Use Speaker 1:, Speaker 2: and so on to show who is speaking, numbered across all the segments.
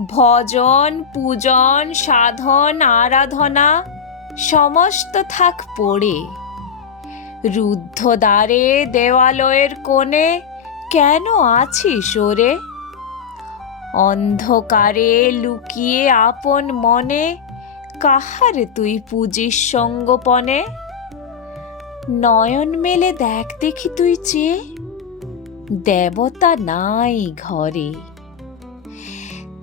Speaker 1: ভজন, পূজন, সাধন, আরাধনা, সমস্ত থাক পড়ে। রুদ্ধ দ্বারে দেওয়ালয়ের কোণে কেন আছিস ওরে? অন্ধকারে লুকিয়ে আপন মনে কাহার তুই পুজিস সঙ্গপনে? নয়ন মেলে দেখ দেখি তুই চেয়ে, দেবতা নাই ঘরে।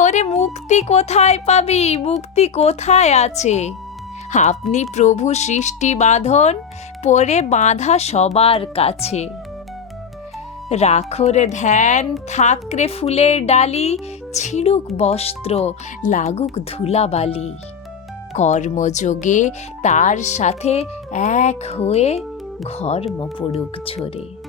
Speaker 1: ওরে মুক্তি কোথায় পাবি? মুক্তি কোথায় আছে? আপনি প্রভু সৃষ্টি বাঁধন, পরে বাঁধা সবার কাছে। রাখরে ধ্যান, থাকরে ফুলের ডালি, ছিড়ুক বস্ত্র, লাগুক ধুলাবালি। কর্মযোগে তার সাথে এক হয়ে ঘর্ম পড়ুক ঝরে।